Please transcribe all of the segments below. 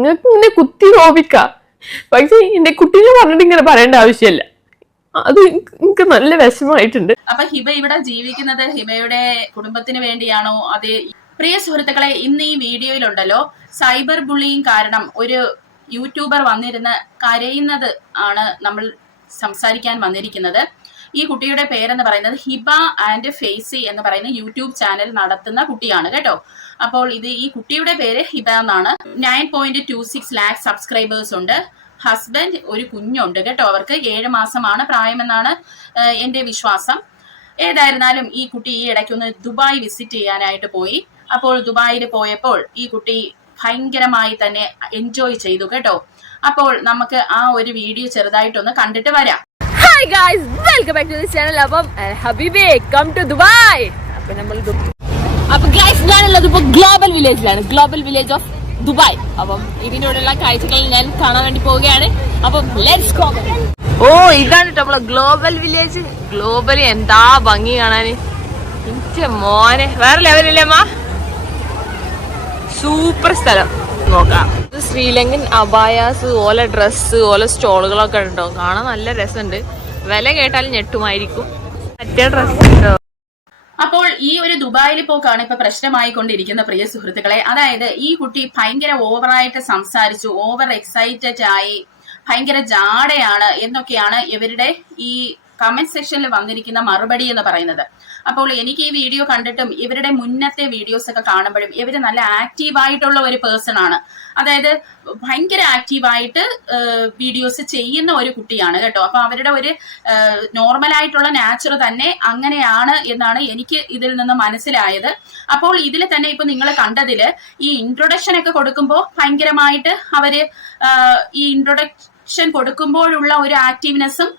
നിങ്ങൾക്ക് ഇങ്ങനെ കുത്തി നോവിക്കാം. പക്ഷെ എന്റെ കുട്ടീനെ പറഞ്ഞിട്ട് ഇങ്ങനെ പറയേണ്ട ആവശ്യമില്ല. അത് എനിക്ക് നല്ല വിഷമമായിട്ടുണ്ട്. അപ്പൊ ഹിബ ഇവിടെ ജീവിക്കുന്നത് ഹിബയുടെ കുടുംബത്തിന് വേണ്ടിയാണോ? അതെ. പ്രിയ സുഹൃത്തുക്കളെ, ഇന്ന് ഈ വീഡിയോയിലുണ്ടല്ലോ സൈബർ ബുള്ളിങ് കാരണം ഒരു യൂട്യൂബർ വന്നിരുന്ന് കരയുന്നത് ആണ് നമ്മൾ സംസാരിക്കാൻ വന്നിരിക്കുന്നത്. ഈ കുട്ടിയുടെ പേരെന്ന് പറയുന്നത് ഹിബ ആൻഡ് ഫേസി എന്ന് പറയുന്ന യൂട്യൂബ് ചാനൽ നടത്തുന്ന കുട്ടിയാണ് കേട്ടോ. അപ്പോൾ ഈ കുട്ടിയുടെ പേര് ഹിബ എന്നാണ്. 9.26 lakh സബ്സ്ക്രൈബേഴ്സ് ഉണ്ട്. ഹസ്ബൻഡ്, ഒരു കുഞ്ഞുണ്ട് കേട്ടോ. അവർക്ക് 7 മാസമാണ് പ്രായമെന്നാണ് എന്റെ വിശ്വാസം. ഏതായിരുന്നാലും ഈ കുട്ടി ഈ ഇടയ്ക്കൊന്ന് ദുബായ് വിസിറ്റ് ചെയ്യാനായിട്ട് പോയി. അപ്പോൾ ദുബായിൽ പോയപ്പോൾ ഈ കുട്ടി ഭയങ്കരമായി തന്നെ എൻജോയ് ചെയ്തു കേട്ടോ. അപ്പോൾ നമുക്ക് ആ ഒരു വീഡിയോ ചെറുതായിട്ടൊന്ന് കണ്ടിട്ട് വരാം. Hi guys, welcome back to this channel. അപ്പം ഹബീബേ കം ടു ദുബായ്. അപ്പൊ ഗൈസ്, ഞാനുള്ളത് ഇപ്പൊ ഗ്ലോബൽ വില്ലേജിലാണ്. Global village of Dubai. അപ്പം ഇതിനോടുള്ള കാഴ്ചകൾ ഞാൻ കാണാൻ വേണ്ടി പോവുകയാണ്. അപ്പം ലെറ്റ്സ് ഗോ. ഓ, ഇതാണ് നമ്മളെ ഗ്ലോബൽ വില്ലേജ്. ഗ്ലോബലി എന്താ ഭംഗി കാണാന്. എനിക്ക് മോനെ വേറെ ലെവലല്ലേ അമ്മ. സൂപ്പർ സ്ഥലം. നോക്കാം. ശ്രീലങ്കൻ അബായാസ്, ഓല ഡ്രസ്സ്, ഓല സ്റ്റോളുകളൊക്കെ ഉണ്ടോ. കാണാൻ നല്ല രസമുണ്ട്. വില കേട്ടാലും ഞെട്ടുമായിരിക്കും. മറ്റേ ഡ്രസ് ഉണ്ടോ. അപ്പോൾ ഈ ഒരു ദുബായിൽ പോക്കാണ് ഇപ്പൊ പ്രശ്നമായിക്കൊണ്ടിരിക്കുന്ന പ്രിയ സുഹൃത്തുക്കളെ. അതായത് ഈ കുട്ടി ഭയങ്കര ഓവറായിട്ട് സംസാരിച്ചു, ഓവർ എക്സൈറ്റഡ് ആയി, ഭയങ്കര ജാടയാണ് എന്നൊക്കെയാണ് ഇവരുടെ ഈ കമന്റ് സെക്ഷനിൽ വന്നിരിക്കുന്ന മറുപടി എന്ന് പറയുന്നത്. അപ്പോൾ എനിക്ക് ഈ വീഡിയോ കണ്ടിട്ടും ഇവരുടെ മുന്നത്തെ വീഡിയോസ് ഒക്കെ കാണുമ്പോഴും ഇവര് നല്ല ആക്റ്റീവായിട്ടുള്ള ഒരു പേഴ്സൺ ആണ്. അതായത് ഭയങ്കര ആക്റ്റീവായിട്ട് വീഡിയോസ് ചെയ്യുന്ന ഒരു കുട്ടിയാണ് കേട്ടോ. അപ്പൊ അവരുടെ ഒരു നോർമൽ ആയിട്ടുള്ള നാച്ചർ തന്നെ അങ്ങനെയാണ് എന്നാണ് എനിക്ക് ഇതിൽ നിന്ന് മനസ്സിലായത്. അപ്പോൾ ഇതിൽ തന്നെ ഇപ്പൊ നിങ്ങൾ കണ്ടതില് ഈ ഇൻട്രൊഡക്ഷൻ ഒക്കെ കൊടുക്കുമ്പോൾ ഭയങ്കരമായിട്ട് അവര് ഈ ഇൻട്രൊഡക്ഷൻ കൊടുക്കുമ്പോഴുള്ള ഒരു ആക്റ്റീവ്നെസ്സും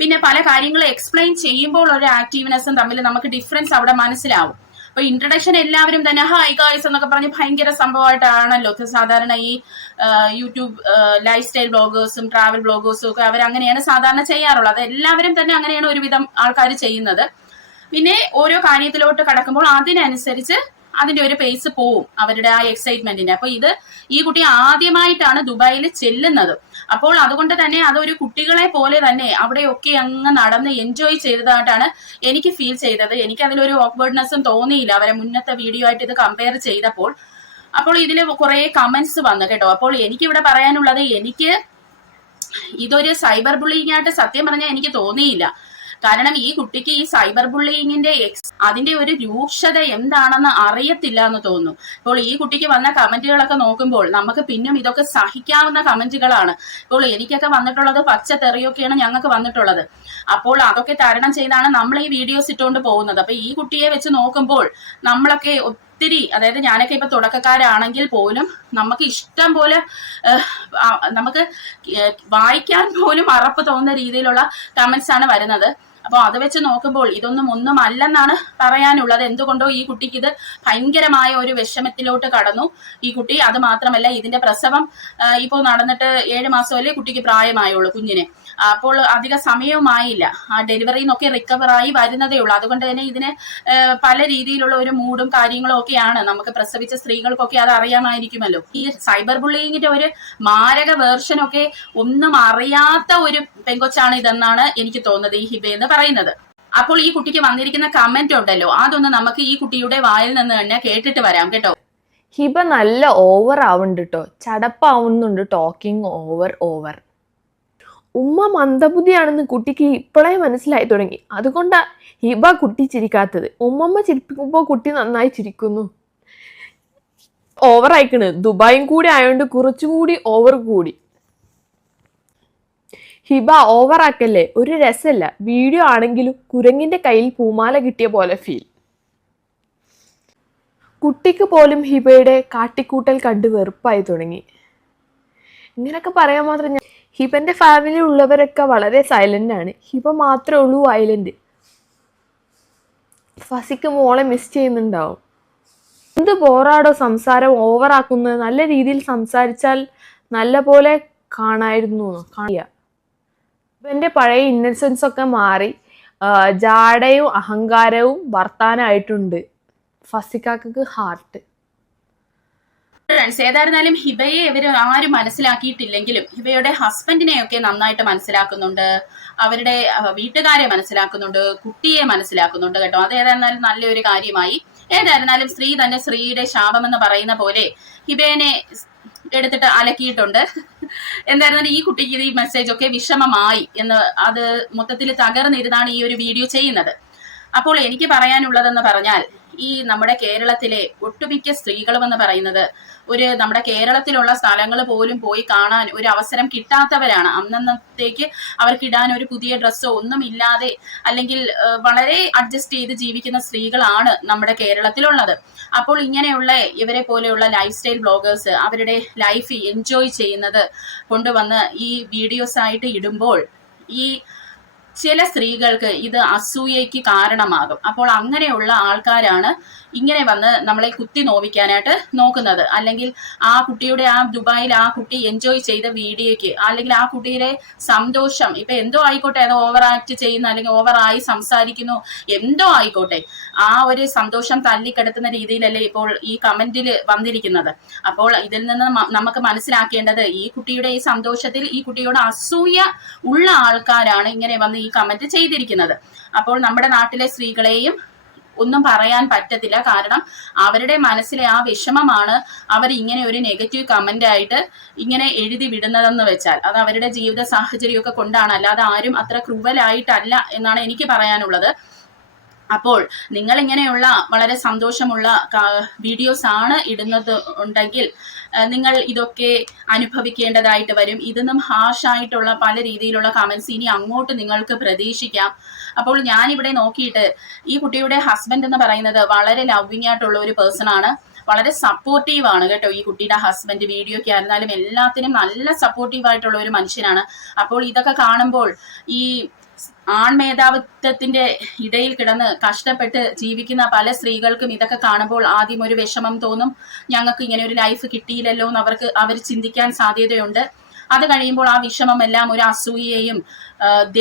പിന്നെ പല കാര്യങ്ങൾ എക്സ്പ്ലെയിൻ ചെയ്യുമ്പോൾ ഒരു ആക്റ്റീവ്നെസ്സും തമ്മിൽ നമുക്ക് ഡിഫറൻസ് അവിടെ മനസ്സിലാവും. അപ്പൊ ഇൻട്രൊഡക്ഷൻ എല്ലാവരും തന്നെ ഹായ് ഗായ്സ് എന്നൊക്കെ പറഞ്ഞ് ഭയങ്കര സംഭവമായിട്ടാണല്ലോ സാധാരണ ഈ യൂട്യൂബ് ലൈഫ് സ്റ്റൈൽ ബ്ലോഗേഴ്സും ട്രാവൽ ബ്ലോഗേഴ്സും ഒക്കെ അവരങ്ങനെയാണ് സാധാരണ ചെയ്യാറുള്ളത്. അത് എല്ലാവരും തന്നെ അങ്ങനെയാണ് ഒരുവിധം ആൾക്കാർ ചെയ്യുന്നത്. പിന്നെ ഓരോ കാര്യത്തിലോട്ട് കടക്കുമ്പോൾ അതിനനുസരിച്ച് അതിന്റെ ഒരു പേസ് പോവും അവരുടെ ആ എക്സൈറ്റ്മെന്റിന്റെ. അപ്പൊ ഈ കുട്ടി ആദ്യമായിട്ടാണ് ദുബായിൽ ചെല്ലുന്നത്. അപ്പോൾ അതുകൊണ്ട് തന്നെ അതൊരു കുട്ടികളെ പോലെ തന്നെ അവിടെയൊക്കെ അങ്ങ് നടന്ന് എൻജോയ് ചെയ്തതായിട്ടാണ് എനിക്ക് ഫീൽ ചെയ്തത്. എനിക്ക് അതിലൊരു ഓക്വേർഡ്നെസ്സും തോന്നിയില്ല അവരെ മുന്നത്തെ വീഡിയോ ആയിട്ട് ഇത് കമ്പയർ ചെയ്തപ്പോൾ. അപ്പോൾ ഇതിൽ കുറെ കമന്റ്സ് വന്നു കേട്ടോ. അപ്പോൾ എനിക്കിവിടെ പറയാനുള്ളത്, എനിക്ക് ഇതൊരു സൈബർ ബുള്ളിങ് ആയിട്ട് സത്യം പറഞ്ഞാൽ എനിക്ക് തോന്നിയില്ല. കാരണം ഈ കുട്ടിക്ക് ഈ സൈബർ ബുള്ളിങ്ങിന്റെ അതിന്റെ ഒരു രൂക്ഷത എന്താണെന്ന് അറിയത്തില്ല എന്ന് തോന്നുന്നു. അപ്പോൾ ഈ കുട്ടിക്ക് വന്ന കമന്റുകളൊക്കെ നോക്കുമ്പോൾ നമുക്ക് പിന്നും ഇതൊക്കെ സഹിക്കാവുന്ന കമന്റുകളാണ്. ഇപ്പോൾ എനിക്കൊക്കെ വന്നിട്ടുള്ളത് പച്ചത്തെറിയൊക്കെയാണ് ഞങ്ങൾക്ക് വന്നിട്ടുള്ളത്. അപ്പോൾ അതൊക്കെ തരണം ചെയ്താണ് നമ്മൾ ഈ വീഡിയോസ് ഇട്ടുകൊണ്ട് പോകുന്നത്. അപ്പൊ ഈ കുട്ടിയെ വെച്ച് നോക്കുമ്പോൾ നമ്മളൊക്കെ ഒത്തിരി, അതായത് ഞാനൊക്കെ ഇപ്പൊ തുടക്കക്കാരാണെങ്കിൽ പോലും നമുക്ക് ഇഷ്ടം പോലെ നമുക്ക് വായിക്കാൻ പോലും അറപ്പ് തോന്നുന്ന രീതിയിലുള്ള കമന്റ്സ് ആണ് വരുന്നത്. അപ്പൊ അത് വെച്ച് നോക്കുമ്പോൾ ഒന്നും അല്ലെന്നാണ് പറയാനുള്ളത്. എന്തുകൊണ്ടോ ഈ കുട്ടിക്ക് ഇത് ഭയങ്കരമായ ഒരു വിഷമത്തിലോട്ട് കടന്നു ഈ കുട്ടി. അത് മാത്രമല്ല, ഇതിന്റെ പ്രസവം ഇപ്പോൾ നടന്നിട്ട് 7 മാസമല്ലേ കുട്ടിക്ക് പ്രായമായുള്ളൂ കുഞ്ഞിന്. അപ്പോൾ അധിക സമയവുമായില്ല. ആ ഡെലിവറിയിൽ നിന്നൊക്കെ റിക്കവർ ആയി വരുന്നതേ ഉള്ളൂ. അതുകൊണ്ട് തന്നെ ഇതിന് പല രീതിയിലുള്ള ഒരു മൂഡും കാര്യങ്ങളും ഒക്കെയാണ്. നമുക്ക് പ്രസവിച്ച സ്ത്രീകൾക്കൊക്കെ അത് അറിയാമായിരിക്കുമല്ലോ. ഈ സൈബർ ബുള്ളിങ്ങിന്റെ ഒരു മാരക വേർഷനൊക്കെ ഒന്നും അറിയാത്ത ഒരു പെങ്കൊച്ചാണ് ഇതെന്നാണ് എനിക്ക് തോന്നുന്നത്, ഈ ഹിബ എന്ന് പറയുന്നത്. അപ്പോൾ ഈ കുട്ടിക്ക് വന്നിരിക്കുന്ന കമന്റ് ഉണ്ടല്ലോ, അതൊന്ന് നമുക്ക് ഈ കുട്ടിയുടെ വായിൽ നിന്ന് തന്നെ കേട്ടിട്ട് വരാം കേട്ടോ. ഹിബ നല്ല ഓവർ ആവുന്നുണ്ട് കേട്ടോ. ചടപ്പാവുന്നുണ്ട്. Talking over. ഉമ്മ മന്ദബുദ്ധിയാണെന്ന് കുട്ടിക്ക് ഇപ്പോഴേ മനസ്സിലായി തുടങ്ങി. അതുകൊണ്ടാ ഹിബ കുട്ടി ചിരിക്കാത്തത്. ഉമ്മമ്മ ചിരിപ്പിക്കുമ്പോൾ കുട്ടി നന്നായി ചിരിക്കുന്നു. ഓവർ ആയിക്കണ്. ദുബായും കൂടി ആയതുകൊണ്ട് കുറച്ചുകൂടി ഓവർ കൂടി. ഹിബ ഓവർ ആക്കല്ലേ, ഒരു രസമല്ല. വീഡിയോ ആണെങ്കിലും കുരങ്ങിന്റെ കയ്യിൽ പൂമാല കിട്ടിയ പോലെ ഫീൽ. കുട്ടിക്ക് പോലും ഹിബയുടെ കാട്ടിക്കൂട്ടൽ കണ്ട് വെറുപ്പായി തുടങ്ങി. ഇങ്ങനെയൊക്കെ പറയാൻ മാത്രം ഹിബന്റെ ഫാമിലി ഉള്ളവരൊക്കെ വളരെ സൈലന്റ് ആണ്. ഹിബ മാത്രമേ ഉള്ളൂ വയലന്റ്. ഫസിക്ക് മോളെ മിസ് ചെയ്യുന്നുണ്ടാവും. എന്ത് ബോറാടോ സംസാരം ഓവർ ആക്കുന്നത്. നല്ല രീതിയിൽ സംസാരിച്ചാൽ നല്ല പോലെ കാണായിരുന്നു. ഇവന്റെ പഴയ ഇന്നസെൻസ് ഒക്കെ മാറി ജാടയും അഹങ്കാരവും വർത്താനായിട്ടുണ്ട്. ഫസിക്കാക്ക് ഹാർട്ട്. ഫ്രണ്ട്സ്, ഏതായിരുന്നാലും ഹിബയെ ഇവർ ആരും മനസ്സിലാക്കിയിട്ടില്ലെങ്കിലും ഹിബയുടെ ഹസ്ബൻഡിനെയൊക്കെ നന്നായിട്ട് മനസ്സിലാക്കുന്നുണ്ട്, അവരുടെ വീട്ടുകാരെ മനസ്സിലാക്കുന്നുണ്ട്, കുട്ടിയെ മനസ്സിലാക്കുന്നുണ്ട് കേട്ടോ. അത് ഏതായിരുന്നാലും നല്ലൊരു കാര്യമായി. ഏതായിരുന്നാലും സ്ത്രീ തന്നെ സ്ത്രീയുടെ ശാപം എന്ന് പറയുന്ന പോലെ ഹിബേനെ എടുത്തിട്ട് അലക്കിയിട്ടുണ്ട്. എന്തായിരുന്നാലും ഈ കുട്ടിക്ക് ഈ മെസ്സേജ് ഒക്കെ വിഷമമായി എന്ന് അത് മൊത്തത്തിൽ തകർന്നിരുന്നാണ് ഈ ഒരു വീഡിയോ ചെയ്യുന്നത്. അപ്പോൾ എനിക്ക് പറയാനുള്ളതെന്ന് പറഞ്ഞാൽ, ഈ നമ്മുടെ കേരളത്തിലെ ഒട്ടുമിക്ക സ്ത്രീകളും എന്ന് പറയുന്നത് നമ്മുടെ കേരളത്തിലുള്ള സ്ഥലങ്ങൾ പോലും പോയി കാണാൻ ഒരു അവസരം കിട്ടാത്തവരാണ്. അന്നത്തേക്ക് അവർക്കിടാൻ ഒരു പുതിയ ഡ്രസ്സോ ഒന്നും ഇല്ലാതെ അല്ലെങ്കിൽ വളരെ അഡ്ജസ്റ്റ് ചെയ്ത് ജീവിക്കുന്ന സ്ത്രീകളാണ് നമ്മുടെ കേരളത്തിലുള്ളത്. അപ്പോൾ ഇങ്ങനെയുള്ള ഇവരെ പോലെയുള്ള ലൈഫ് സ്റ്റൈൽ ബ്ലോഗേഴ്സ് അവരുടെ ലൈഫ് എൻജോയ് ചെയ്യുന്നത് കൊണ്ടുവന്ന് ഈ വീഡിയോസ് ആയിട്ട് ഇടുമ്പോൾ ഈ ചില സ്ത്രീകൾക്ക് ഇത് അസൂയയ്ക്ക് കാരണമാകും. അപ്പോൾ അങ്ങനെയുള്ള ആൾക്കാരാണ് ഇങ്ങനെ വന്ന് നമ്മളെ കുത്തി നോവിക്കാനായിട്ട് നോക്കുന്നത്. അല്ലെങ്കിൽ ആ കുട്ടിയുടെ ദുബായിൽ ആ കുട്ടി എൻജോയ് ചെയ്ത വീഡിയോയ്ക്ക് അല്ലെങ്കിൽ ആ കുട്ടിയുടെ സന്തോഷം ഇപ്പൊ എന്തോ ആയിക്കോട്ടെ, അത് ഓവർ ആക്ട് ചെയ്യുന്ന അല്ലെങ്കിൽ ഓവറായി സംസാരിക്കുന്നു എന്തോ ആയിക്കോട്ടെ, ആ ഒരു സന്തോഷം തല്ലിക്കെടുത്തുന്ന രീതിയിലല്ലേ ഇപ്പോൾ ഈ കമന്റിൽ വന്നിരിക്കുന്നത്. അപ്പോൾ ഇതിൽ നിന്ന് നമുക്ക് മനസ്സിലാക്കേണ്ടത് ഈ കുട്ടിയുടെ ഈ സന്തോഷത്തിൽ ഈ കുട്ടിയോട് അസൂയ ഉള്ള ആൾക്കാരാണ് ഇങ്ങനെ വന്ന് ഈ കമന്റ് ചെയ്തിരിക്കുന്നത്. അപ്പോൾ നമ്മുടെ നാട്ടിലെ സ്ത്രീകളെയും ഒന്നും പറയാൻ പറ്റത്തില്ല. കാരണം അവരുടെ മനസ്സിലെ ആ വിഷമമാണ് അവർ ഇങ്ങനെ ഒരു നെഗറ്റീവ് കമന്റ് ആയിട്ട് ഇങ്ങനെ എഴുതി വിടുന്നതെന്ന് വെച്ചാൽ അത് അവരുടെ ജീവിത സാഹചര്യമൊക്കെ കൊണ്ടാണ്, അല്ലാതെ ആരും അത്ര ക്രൂവലായിട്ടല്ല എന്നാണ് എനിക്ക് പറയാനുള്ളത്. അപ്പോൾ നിങ്ങൾ ഇങ്ങനെയുള്ള വളരെ സന്തോഷമുള്ള വീഡിയോസ് ആണ് ഇടുന്നത് ഉണ്ടെങ്കിൽ നിങ്ങൾ ഇതൊക്കെ അനുഭവിക്കേണ്ടതായിട്ട് വരും. ഇതൊന്നും ഹാഷായിട്ടുള്ള പല രീതിയിലുള്ള കമന്റ്സ് ഇനി അങ്ങോട്ട് നിങ്ങൾക്ക് പ്രതീക്ഷിക്കാം. അപ്പോൾ ഞാനിവിടെ നോക്കിയിട്ട് ഈ കുട്ടിയുടെ ഹസ്ബൻഡ് എന്ന് പറയുന്നത് വളരെ ലവിങ് ആയിട്ടുള്ള ഒരു പേഴ്സൺ ആണ്, വളരെ സപ്പോർട്ടീവ് ആണ് കേട്ടോ. ഈ കുട്ടിയുടെ ഹസ്ബൻഡ് വീഡിയോയ്ക്ക് ആയിരുന്നാലും എല്ലാത്തിനും നല്ല സപ്പോർട്ടീവ് ആയിട്ടുള്ള ഒരു മനുഷ്യനാണ്. അപ്പോൾ ഇതൊക്കെ കാണുമ്പോൾ ഈ ആൺമേധാവിത്വത്തിന്റെ ഇടയിൽ കിടന്ന് കഷ്ടപ്പെട്ട് ജീവിക്കുന്ന പല സ്ത്രീകൾക്കും ഇതൊക്കെ കാണുമ്പോൾ ആദ്യം ഒരു വിഷമം തോന്നും. ഞങ്ങൾക്ക് ഇങ്ങനെ ഒരു ലൈഫ് കിട്ടിയില്ലല്ലോ എന്ന് അവർ ചിന്തിക്കാൻ സാധ്യതയുണ്ട്. അത് കഴിയുമ്പോൾ ആ വിഷമമെല്ലാം ഒരു അസൂയയും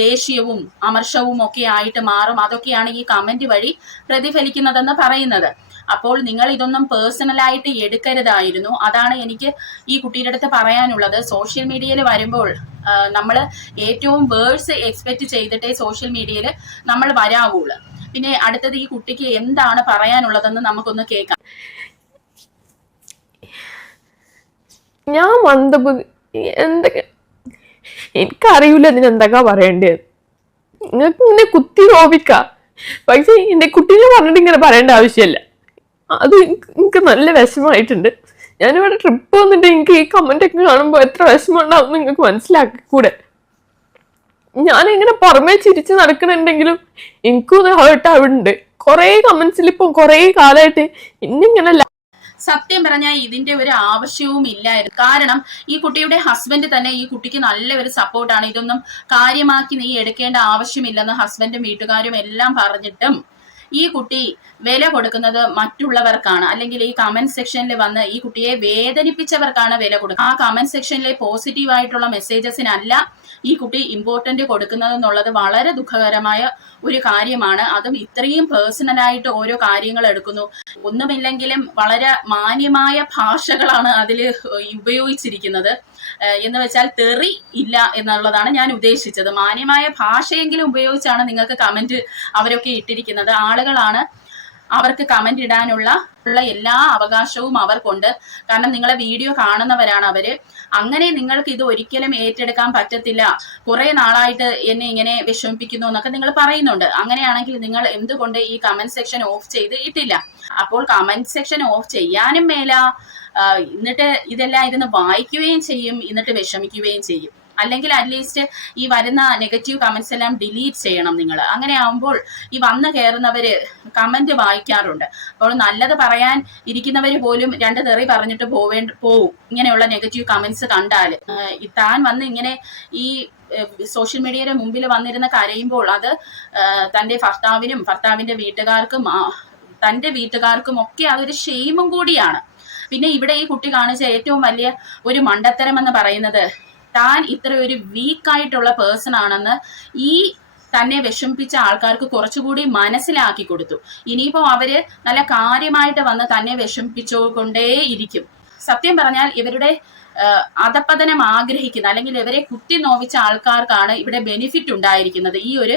ദേഷ്യവും അമർഷവും ഒക്കെ ആയിട്ട് മാറും. അതൊക്കെയാണ് ഈ കമന്റ് വഴി പ്രതിഫലിക്കുന്നതെന്ന് പറയുന്നത്. അപ്പോൾ നിങ്ങൾ ഇതൊന്നും പേഴ്സണലായിട്ട് എടുക്കരുതായിരുന്നു. അതാണ് എനിക്ക് ഈ കുട്ടിയുടെ അടുത്ത് പറയാനുള്ളത്. സോഷ്യൽ മീഡിയയിൽ വരുമ്പോൾ നമ്മൾ ഏറ്റവും വേർഡ്സ് എക്സ്പെക്ട് ചെയ്തിട്ടേ സോഷ്യൽ മീഡിയയിൽ നമ്മൾ വരാവുള്ളൂ. പിന്നെ അടുത്തത് ഈ കുട്ടിക്ക് എന്താണ് പറയാനുള്ളതെന്ന് നമുക്കൊന്ന് കേൾക്കാം. ഞാൻ മന്ദബുദ്ധി എന്തൊക്കെ എനിക്കറിയില്ല ഇതിനെന്തൊക്കെ പറയേണ്ടത്. നിങ്ങൾക്ക് ഇങ്ങനെ കുത്തി നോവിക്ക, പക്ഷെ എന്റെ കുട്ടീനെ പറഞ്ഞിട്ട് ഇങ്ങനെ പറയേണ്ട ആവശ്യമല്ല. അത് എനിക്ക് നല്ല വിഷമമായിട്ടുണ്ട്. ഞാനിവിടെ ട്രിപ്പ് വന്നിട്ട് എനിക്ക് ഈ കമന്റ് ഒക്കെ കാണുമ്പോൾ എത്ര വിഷമം ഉണ്ടാവും നിങ്ങൾക്ക് മനസ്സിലാക്കിക്കൂടെ. ഞാനിങ്ങനെ പുറമേ ചിരിച്ച് നടക്കണുണ്ടെങ്കിലും എനിക്കും ഇത് ഹേർട്ട് ആവുന്നുണ്ട്. കുറെ കമന്റ്സിൽ ഇപ്പൊ കുറെ കാലമായിട്ട് ഇന്നിങ്ങനെ സത്യം പറഞ്ഞാൽ ഇതിന്റെ ഒരു ആവശ്യവും ഇല്ലായിരുന്നു. കാരണം ഈ കുട്ടിയുടെ ഹസ്ബൻഡ് തന്നെ ഈ കുട്ടിക്ക് നല്ല ഒരു സപ്പോർട്ടാണ്. ഇതൊന്നും കാര്യമാക്കി നീ എടുക്കേണ്ട ആവശ്യമില്ലെന്ന് ഹസ്ബൻഡും വീട്ടുകാരും എല്ലാം പറഞ്ഞിട്ടും ഈ കുട്ടി വില കൊടുക്കുന്നത് മറ്റുള്ളവർക്കാണ്. അല്ലെങ്കിൽ ഈ കമന്റ് സെക്ഷനിൽ വന്ന് ഈ കുട്ടിയെ വേദനിപ്പിച്ചവർക്കാണ് വില കൊടുക്കുന്നത്. ആ കമന്റ് സെക്ഷനിലെ പോസിറ്റീവ് ആയിട്ടുള്ള മെസ്സേജസിനല്ല ഈ കുട്ടി ഇമ്പോർട്ടന്റ് കൊടുക്കുന്നത് എന്നുള്ളത് വളരെ ദുഃഖകരമായ ഒരു കാര്യമാണ്. അതും ഇത്രയും പേഴ്സണലായിട്ട് ഓരോ കാര്യങ്ങൾ എടുക്കുന്നു. ഒന്നുമില്ലെങ്കിലും വളരെ മാന്യമായ ഭാഷകളാണ് അതിൽ ഉപയോഗിച്ചിരിക്കുന്നത്. എന്ന് വെച്ചാൽ തെറി ഇല്ല എന്നുള്ളതാണ് ഞാൻ ഉദ്ദേശിച്ചത്. മാന്യമായ ഭാഷയെങ്കിലും ഉപയോഗിച്ചാണ് നിങ്ങൾക്ക് കമന്റ് അവരൊക്കെ ഇട്ടിരിക്കുന്നത്. ആളുകളാണ്, അവർക്ക് കമന്റ് ഇടാനുള്ള എല്ലാ അവകാശവും അവർക്കുണ്ട്. കാരണം നിങ്ങളെ വീഡിയോ കാണുന്നവരാണ് അവര്. അങ്ങനെ നിങ്ങൾക്ക് ഇത് ഒരിക്കലും ഏറ്റെടുക്കാൻ പറ്റത്തില്ല. കുറെ നാളായിട്ട് എന്നെ ഇങ്ങനെ വിഷമിപ്പിക്കുന്നു എന്നൊക്കെ നിങ്ങൾ പറയുന്നുണ്ട്. അങ്ങനെയാണെങ്കിൽ നിങ്ങൾ എന്തുകൊണ്ട് ഈ കമന്റ് സെക്ഷൻ ഓഫ് ചെയ്ത് ഇട്ടില്ല? അപ്പോൾ കമന്റ് സെക്ഷൻ ഓഫ് ചെയ്യാനും മേല, എന്നിട്ട് ഇതെല്ലാം ഇരുന്ന് വായിക്കുകയും ചെയ്യും, എന്നിട്ട് വിഷമിക്കുകയും ചെയ്യും. അല്ലെങ്കിൽ അറ്റ്ലീസ്റ്റ് ഈ വരുന്ന നെഗറ്റീവ് കമന്റ്സ് എല്ലാം ഡിലീറ്റ് ചെയ്യണം നിങ്ങൾ. അങ്ങനെ ആവുമ്പോൾ ഈ വന്ന് കയറുന്നവര് കമന്റ് വായിക്കാറുണ്ട്. അപ്പോൾ നല്ലത് പറയാൻ ഇരിക്കുന്നവര് പോലും രണ്ട് തെറി പറഞ്ഞിട്ട് പോവും ഇങ്ങനെയുള്ള നെഗറ്റീവ് കമന്റ്സ് കണ്ടാൽ. താൻ വന്ന് ഇങ്ങനെ ഈ സോഷ്യൽ മീഡിയയുടെ മുമ്പിൽ വന്നിരുന്ന് കരയുമ്പോൾ അത് തന്റെ ഭർത്താവിനും ഭർത്താവിന്റെ വീട്ടുകാർക്കും തന്റെ വീട്ടുകാർക്കും ഒക്കെ അതൊരു ഷെയിമും കൂടിയാണ്. പിന്നെ ഇവിടെ ഈ കുട്ടി കാണിച്ച ഏറ്റവും വലിയ ഒരു മണ്ടത്തരം എന്ന് പറയുന്നത്, താൻ ഇത്ര ഒരു വീക്കായിട്ടുള്ള പേഴ്സൺ ആണെന്ന് ഈ തന്നെ വിഷമിപ്പിച്ച ആൾക്കാർക്ക് കുറച്ചുകൂടി മനസ്സിലാക്കി കൊടുത്തു. ഇനിയിപ്പോ അവര് നല്ല കാര്യമായിട്ട് വന്ന് തന്നെ വിഷമിപ്പിച്ചുകൊണ്ടേയിരിക്കും. സത്യം പറഞ്ഞാൽ ഇവരുടെ അധപ്പതനം ആഗ്രഹിക്കുന്ന അല്ലെങ്കിൽ ഇവരെ കുത്തി നോവിച്ച ആൾക്കാർക്കാണ് ഇവിടെ ബെനിഫിറ്റ് ഉണ്ടായിരിക്കുന്നത് ഈ ഒരു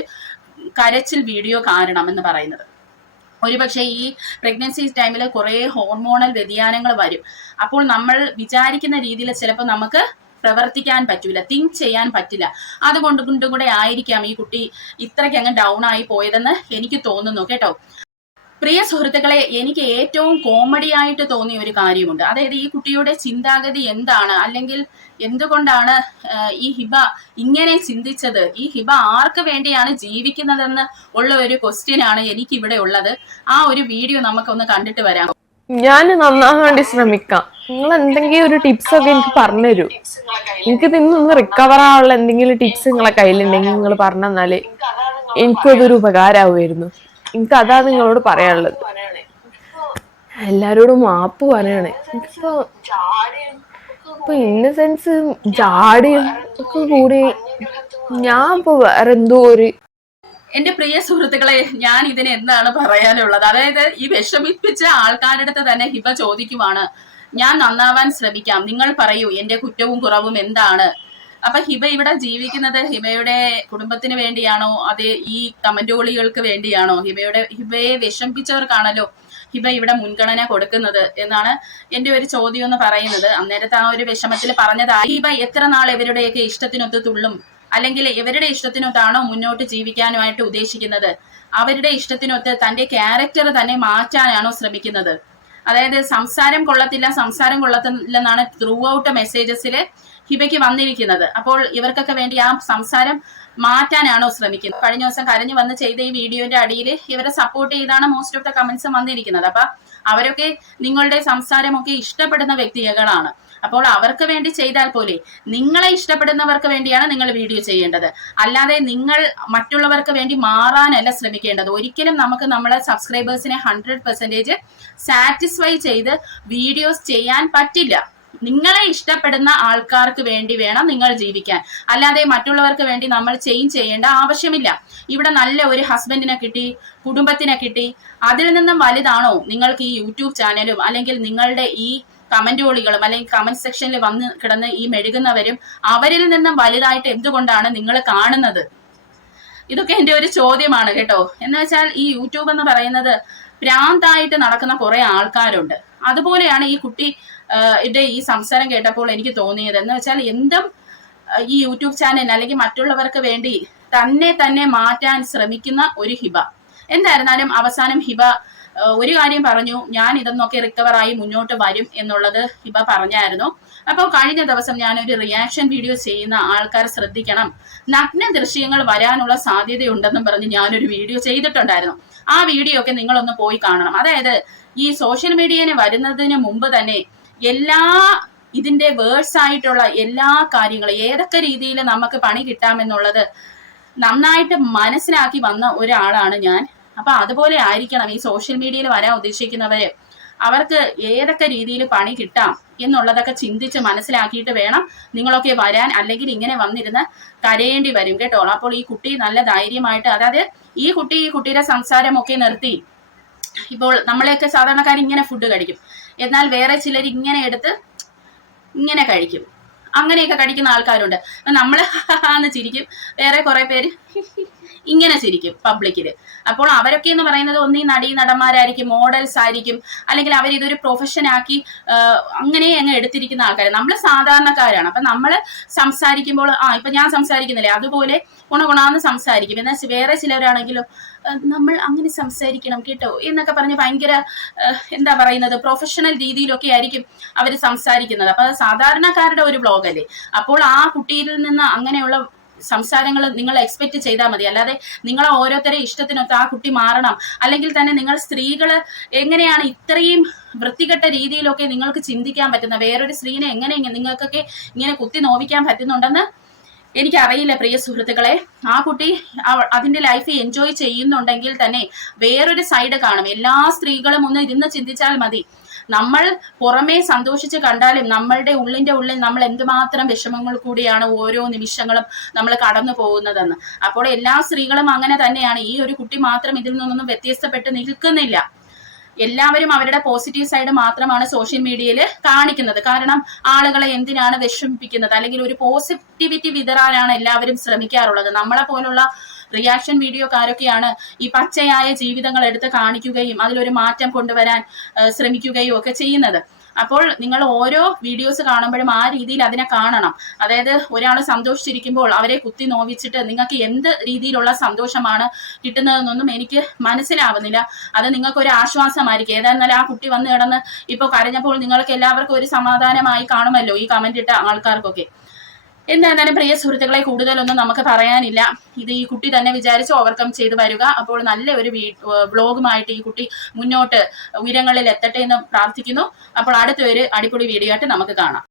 കരച്ചിൽ വീഡിയോ കാരണം എന്ന് പറയുന്നത്. ഒരുപക്ഷെ ഈ പ്രഗ്നൻസി ടൈമിൽ കുറെ ഹോർമോണൽ വ്യതിയാനങ്ങൾ വരും. അപ്പോൾ നമ്മൾ വിചാരിക്കുന്ന രീതിയിൽ ചിലപ്പോൾ നമുക്ക് പ്രവർത്തിക്കാൻ പറ്റൂല, തിങ്ക് ചെയ്യാൻ പറ്റില്ല. അതുകൊണ്ടും കൂടെ ആയിരിക്കാം ഈ കുട്ടി ഇത്രയ്ക്ക് അങ്ങ് ഡൗൺ ആയി പോയതെന്ന് എനിക്ക് തോന്നുന്നു കേട്ടോ. പ്രിയ സുഹൃത്തുക്കളെ, എനിക്ക് ഏറ്റവും കോമഡി ആയിട്ട് തോന്നിയ ഒരു കാര്യമുണ്ട്. അതായത് ഈ കുട്ടിയുടെ ചിന്താഗതി എന്താണ്, അല്ലെങ്കിൽ എന്തുകൊണ്ടാണ് ഈ ഹിബ ഇങ്ങനെ ചിന്തിച്ചത്, ഈ ഹിബ ആർക്ക് വേണ്ടിയാണ് ജീവിക്കുന്നതെന്ന് ഉള്ള ഒരു ക്വസ്റ്റ്യൻ ആണ് എനിക്ക് ഇവിടെ ഉള്ളത്. ആ ഒരു വീഡിയോ നമുക്കൊന്ന് കണ്ടിട്ട് വരാം. ഞാൻ നന്നാൻ വേണ്ടി ശ്രമിക്കാം. നിങ്ങൾ എന്തെങ്കിലും ഒരു ടിപ്സ് ഒക്കെ എനിക്ക് പറഞ്ഞുതരൂ. എനിക്ക് ഇതിന്നൊന്ന് റിക്കവർ ആവാനുള്ള എന്തെങ്കിലും ടിപ്സ് നിങ്ങളെ കയ്യിലുണ്ടെങ്കിൽ നിങ്ങൾ പറഞ്ഞു തന്നാല് എനിക്കതൊരു ഉപകാരമാവുമായിരുന്നു. എനിക്ക് അതാ നിങ്ങളോട് പറയാനുള്ളത്. എല്ലാരോടും മാപ്പ് പറയണേ. ഇപ്പൊ ഇന്നസെൻസ് ജാടിയും ഒക്കെ കൂടി ഞാൻ ഇപ്പൊ വേറെ എന്തോ ഒരു എന്റെ പ്രിയ സുഹൃത്തുക്കളെ, ഞാൻ ഇതിന് എന്താണ് പറയാനുള്ളത്? അതായത് ഈ വിഷമിപ്പിച്ച ആൾക്കാരുടെ അടുത്ത് തന്നെ ഹിബ ചോദിക്കുവാണ്, ഞാൻ നന്നാവാൻ ശ്രമിക്കാം, നിങ്ങൾ പറയൂ എന്റെ കുറ്റവും കുറവും എന്താണ്. അപ്പൊ ഹിബ ഇവിടെ ജീവിക്കുന്നത് ഹിബയുടെ കുടുംബത്തിന് വേണ്ടിയാണോ, അതേ ഈ കമന്റുകളികൾക്ക് വേണ്ടിയാണോ? ഹിബയെ വിഷമിപ്പിച്ചവർക്കാണല്ലോ ഹിബ ഇവിടെ മുൻഗണന കൊടുക്കുന്നത് എന്നാണ് എന്റെ ഒരു ചോദ്യം എന്ന് പറയുന്നത്. അന്നേരത്തെ ആ ഒരു വിഷമത്തിൽ പറഞ്ഞതാ, ഹിബ എത്ര നാൾ ഇവരുടെയൊക്കെ ഇഷ്ടത്തിനൊത്ത് തുള്ളും, അല്ലെങ്കിൽ ഇവരുടെ ഇഷ്ടത്തിനൊത്താണോ മുന്നോട്ട് ജീവിക്കാനുമായിട്ട് ഉദ്ദേശിക്കുന്നത്? അവരുടെ ഇഷ്ടത്തിനൊത്ത് തന്റെ ക്യാരക്ടർ തന്നെ മാറ്റാനാണോ ശ്രമിക്കുന്നത്? അതായത് സംസാരം കൊള്ളത്തില്ലെന്നാണ് ത്രൂ ഔട്ട് മെസ്സേജസിൽ ഹിബയ്ക്ക് വന്നിരിക്കുന്നത്. അപ്പോൾ ഇവർക്കൊക്കെ വേണ്ടി ആ സംസാരം മാറ്റാനാണോ ശ്രമിക്കുന്നത്? കഴിഞ്ഞ ദിവസം കരഞ്ഞു വന്ന് ചെയ്ത ഈ വീഡിയോന്റെ അടിയിൽ ഇവരെ സപ്പോർട്ട് ചെയ്താണ് മോസ്റ്റ് ഓഫ് ദ കമന്റ്സ് വന്നിരിക്കുന്നത്. അപ്പൊ അവരൊക്കെ നിങ്ങളുടെ സംസാരമൊക്കെ ഇഷ്ടപ്പെടുന്ന വ്യക്തികളാണ്. അപ്പോൾ അവർക്ക് വേണ്ടി ചെയ്താൽ പോലെ നിങ്ങളെ ഇഷ്ടപ്പെടുന്നവർക്ക് വേണ്ടിയാണ് നിങ്ങൾ വീഡിയോ ചെയ്യേണ്ടത്. അല്ലാതെ നിങ്ങൾ മറ്റുള്ളവർക്ക് വേണ്ടി മാറാനല്ല ശ്രമിക്കേണ്ടത്. ഒരിക്കലും നമുക്ക് നമ്മളെ സബ്സ്ക്രൈബേഴ്സിനെ 100% സാറ്റിസ്ഫൈ ചെയ്ത് വീഡിയോസ് ചെയ്യാൻ പറ്റില്ല. നിങ്ങളെ ഇഷ്ടപ്പെടുന്ന ആൾക്കാർക്ക് വേണ്ടി വേണം നിങ്ങൾ ജീവിക്കാൻ. അല്ലാതെ മറ്റുള്ളവർക്ക് വേണ്ടി നമ്മൾ ചേഞ്ച് ചെയ്യേണ്ട ആവശ്യമില്ല. ഇവിടെ നല്ല ഒരു ഹസ്ബൻഡിനെ കിട്ടി, കുടുംബത്തിനെ കിട്ടി. അതിൽ നിന്നും വലുതാണോ നിങ്ങൾക്ക് ഈ യൂട്യൂബ് ചാനലും അല്ലെങ്കിൽ നിങ്ങളുടെ ഈ കമന്റുകളികളും അല്ലെങ്കിൽ കമന്റ് സെക്ഷനിൽ വന്ന് കിടന്ന് ഈ മെഴുകുന്നവരും അവരിൽ നിന്നും വലുതായിട്ട് എന്തുകൊണ്ടാണ് നിങ്ങൾ കാണുന്നത്? ഇതൊക്കെ എന്റെ ഒരു ചോദ്യമാണ് കേട്ടോ. എന്ന് വെച്ചാൽ ഈ യൂട്യൂബ് എന്ന് പറയുന്നത് ഭ്രാന്തായിട്ട് നടക്കുന്ന കുറെ ആൾക്കാരുണ്ട്. അതുപോലെയാണ് ഈ കുട്ടി ഈ സംസാരം കേട്ടപ്പോൾ എനിക്ക് തോന്നിയത്. എന്ന് വെച്ചാൽ എന്തും ഈ യൂട്യൂബ് ചാനൽ അല്ലെങ്കിൽ മറ്റുള്ളവർക്ക് വേണ്ടി തന്നെ മാറ്റാൻ ശ്രമിക്കുന്ന ഒരു ഹിബ. എന്തായിരുന്നാലും അവസാനം ഹിബ ഒരു കാര്യം പറഞ്ഞു, ഞാൻ ഇതൊന്നൊക്കെ റിക്കവറായി മുന്നോട്ട് വരും എന്നുള്ളത് ഹിബ പറഞ്ഞായിരുന്നു. അപ്പോൾ കഴിഞ്ഞ ദിവസം ഞാനൊരു റിയാക്ഷൻ വീഡിയോ ചെയ്യുന്ന ആൾക്കാർ ശ്രദ്ധിക്കണം, നഗ്ന ദൃശ്യങ്ങൾ വരാനുള്ള സാധ്യതയുണ്ടെന്നും പറഞ്ഞ് ഞാനൊരു വീഡിയോ ചെയ്തിട്ടുണ്ടായിരുന്നു. ആ വീഡിയോ ഒക്കെ നിങ്ങളൊന്ന് പോയി കാണണം. അതായത് ഈ സോഷ്യൽ മീഡിയന് വരുന്നതിന് മുമ്പ് തന്നെ ഇതിന്റെ വേർഡ്സ് ആയിട്ടുള്ള എല്ലാ കാര്യങ്ങളും ഏതൊക്കെ രീതിയിൽ നമുക്ക് പണി കിട്ടാമെന്നുള്ളത് നന്നായിട്ട് മനസ്സിലാക്കി വന്ന ഒരാളാണ് ഞാൻ. അപ്പൊ അതുപോലെ ആയിരിക്കണം ഈ സോഷ്യൽ മീഡിയയിൽ വരാൻ ഉദ്ദേശിക്കുന്നവര്. അവർക്ക് ഏതൊക്കെ രീതിയിൽ പണി കിട്ടാം എന്നുള്ളതൊക്കെ ചിന്തിച്ച് മനസ്സിലാക്കിയിട്ട് വേണം നിങ്ങളൊക്കെ വരാൻ. അല്ലെങ്കിൽ ഇങ്ങനെ വന്നിരുന്ന് കരയേണ്ടി വരും കേട്ടോ. അപ്പോൾ ഈ കുട്ടി നല്ല ധൈര്യമായിട്ട്, അതായത് ഈ കുട്ടിയുടെ സംസാരമൊക്കെ നിർത്തി. ഇപ്പോൾ നമ്മളെയൊക്കെ സാധാരണക്കാർ ഇങ്ങനെ ഫുഡ് കഴിക്കും, എന്നാൽ വേറെ ചിലർ ഇങ്ങനെ എടുത്ത് ഇങ്ങനെ കഴിക്കും. അങ്ങനെയൊക്കെ കഴിക്കുന്ന ആൾക്കാരുണ്ട്. നമ്മള് എന്ന് ചിരിക്കും, വേറെ കുറെ പേര് ഇങ്ങനെ ചിരിക്കും പബ്ലിക്കില്. അപ്പോൾ അവരൊക്കെ എന്ന് പറയുന്നത് ഒന്നീ നടന്മാരായിരിക്കും, മോഡൽസ് ആയിരിക്കും, അല്ലെങ്കിൽ അവർ ഇതൊരു പ്രൊഫഷൻ ആക്കി അങ്ങനെ അങ്ങ് എടുത്തിരിക്കുന്ന ആൾക്കാർ. നമ്മൾ സാധാരണക്കാരാണ്. അപ്പൊ നമ്മൾ സംസാരിക്കുമ്പോൾ ഇപ്പൊ ഞാൻ സംസാരിക്കുന്നില്ലേ, അതുപോലെ ഗുണഗുണാന്ന് സംസാരിക്കും. എന്നാൽ വേറെ ചിലരാണെങ്കിലും നമ്മൾ അങ്ങനെ സംസാരിക്കണം കേട്ടോ എന്നൊക്കെ പറഞ്ഞ് ഭയങ്കര എന്താ പറയുന്നത്, പ്രൊഫഷണൽ രീതിയിലൊക്കെ ആയിരിക്കും അവർ സംസാരിക്കുന്നത്. അപ്പൊ സാധാരണക്കാരുടെ ഒരു വ്ലോഗല്ലേ. അപ്പോൾ ആ കുട്ടിയിൽ നിന്ന് അങ്ങനെയുള്ള സംസാരങ്ങൾ നിങ്ങൾ എക്സ്പെക്ട് ചെയ്താൽ മതി. അല്ലാതെ നിങ്ങൾ ഓരോരുത്തരെ ഇഷ്ടത്തിനൊത്ത് ആ കുട്ടി മാറണം, അല്ലെങ്കിൽ തന്നെ നിങ്ങൾ സ്ത്രീകള് എങ്ങനെയാണ് ഇത്രയും വൃത്തികെട്ട രീതിയിലൊക്കെ നിങ്ങൾക്ക് ചിന്തിക്കാൻ പറ്റുന്ന, വേറൊരു സ്ത്രീനെ എങ്ങനെ നിങ്ങൾക്കൊക്കെ ഇങ്ങനെ കുത്തി നോവിക്കാൻ പറ്റുന്നുണ്ടെന്ന് എനിക്കറിയില്ല പ്രിയ സുഹൃത്തുക്കളെ. ആ കുട്ടി അതിന്റെ ലൈഫ് എൻജോയ് ചെയ്യുന്നുണ്ടെങ്കിൽ തന്നെ വേറൊരു സൈഡ് കാണും. എല്ലാ സ്ത്രീകളും ഒന്ന് ഇരുന്ന് ചിന്തിച്ചാൽ മതി. നമ്മൾ പുറമേ സന്തോഷിച്ച് കണ്ടാലും നമ്മളുടെ ഉള്ളിന്റെ ഉള്ളിൽ നമ്മൾ എന്തുമാത്രം വിഷമങ്ങൾ കൂടിയാണ് ഓരോ നിമിഷങ്ങളും നമ്മൾ കടന്നു പോകുന്നതെന്ന്. അപ്പോൾ എല്ലാ സ്ത്രീകളും അങ്ങനെ തന്നെയാണ്. ഈ ഒരു കുട്ടി മാത്രം ഇതിൽ നിന്നൊന്നും വ്യത്യസ്തപ്പെട്ട് നിൽക്കുന്നില്ല. എല്ലാവരും അവരുടെ പോസിറ്റീവ് സൈഡ് മാത്രമാണ് സോഷ്യൽ മീഡിയയിൽ കാണിക്കുന്നത്. കാരണം ആളുകളെ എന്തിനാണ് വിഷമിപ്പിക്കുന്നത്, അല്ലെങ്കിൽ ഒരു പോസിറ്റിവിറ്റി വിതറാനാണ് എല്ലാവരും ശ്രമിക്കാറുള്ളത്. നമ്മളെ പോലുള്ള റിയാക്ഷൻ വീഡിയോക്കാരൊക്കെയാണ് ഈ പച്ചയായ ജീവിതങ്ങൾ എടുത്ത് കാണിക്കുകയും അതിലൊരു മാറ്റം കൊണ്ടുവരാൻ ശ്രമിക്കുകയും ഒക്കെ ചെയ്യുന്നത്. അപ്പോൾ നിങ്ങൾ ഓരോ വീഡിയോസ് കാണുമ്പോഴും ആ രീതിയിൽ അതിനെ കാണണം. അതായത് ഒരാൾ സന്തോഷിച്ചിരിക്കുമ്പോൾ അവരെ കുത്തി നോവിച്ചിട്ട് നിങ്ങൾക്ക് എന്ത് രീതിയിലുള്ള സന്തോഷമാണ് കിട്ടുന്നതെന്നൊന്നും എനിക്ക് മനസ്സിലാവുന്നില്ല. അത് നിങ്ങൾക്ക് ഒരു ആശ്വാസമായിരിക്കും. ഏതായിരുന്നാലും ആ കുട്ടി വന്ന് കിടന്ന് ഇപ്പോൾ കരഞ്ഞപ്പോൾ നിങ്ങൾക്ക് എല്ലാവർക്കും ഒരു സമാധാനമായി കാണുമല്ലോ, ഈ കമന്റ് ഇട്ട ആൾക്കാർക്കൊക്കെ. എന്തായാലും പ്രിയ സുഹൃത്തുക്കളെ, കൂടുതലൊന്നും നമുക്ക് പറയാനില്ല. ഇത് ഈ കുട്ടി തന്നെ വിചാരിച്ച് ഓവർകം ചെയ്ത് വരിക. അപ്പോൾ നല്ല ഒരു വ്ലോഗുമായിട്ട് ഈ കുട്ടി മുന്നോട്ട് ഉയരങ്ങളിൽ എത്തട്ടെ എന്ന് പ്രാർത്ഥിക്കുന്നു. അപ്പോൾ അടുത്ത ഒരു അടിപൊളി വീഡിയോ ആയിട്ട് നമുക്ക് കാണാം.